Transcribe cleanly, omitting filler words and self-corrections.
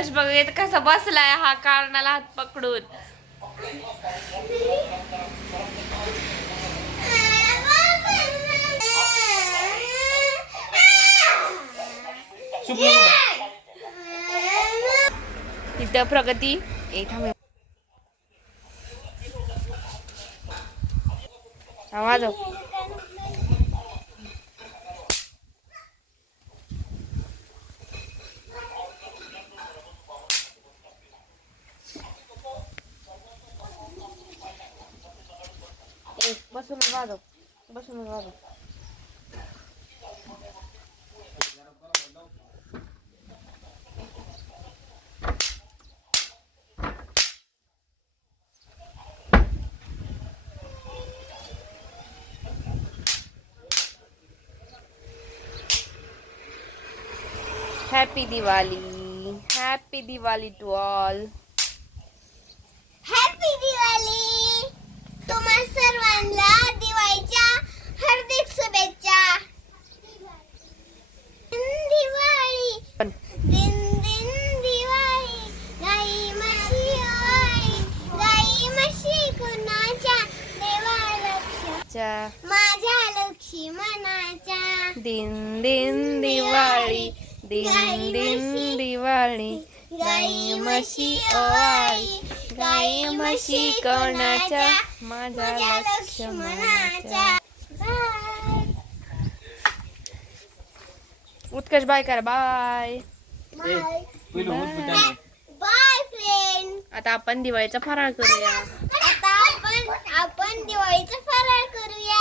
उत्कर्ष बघ कसा बसलाय हा कानाला हात पकडून. तिथं प्रगती आवाज बसून वाजव बसून वाजव. Happy Diwali. Happy Diwali to all. Happy Diwali. तुम्हा सर्वांना दिवाळीच्या हार्दिक शुभेच्छा. दिवाळी दिन दिन दिवाळी. गाई म्हशी ओवाळी. गाई म्हशी कुणाच्या देवा लक्ष्मीच्या माझ्या लक्ष्मणाच्या. दिन दिन दिवाळी दिन दिन दिवाळी. गाई म्हशी ओवाळी. गाई म्हशी कोणाच्या माझ्या लक्ष्मणाच्या. उत्कर्ष बाय करा. Bye bye friend. आता आपण दिवाळीचा फराळ करूया. आता आपण दिवाळीचा फराळ करूया.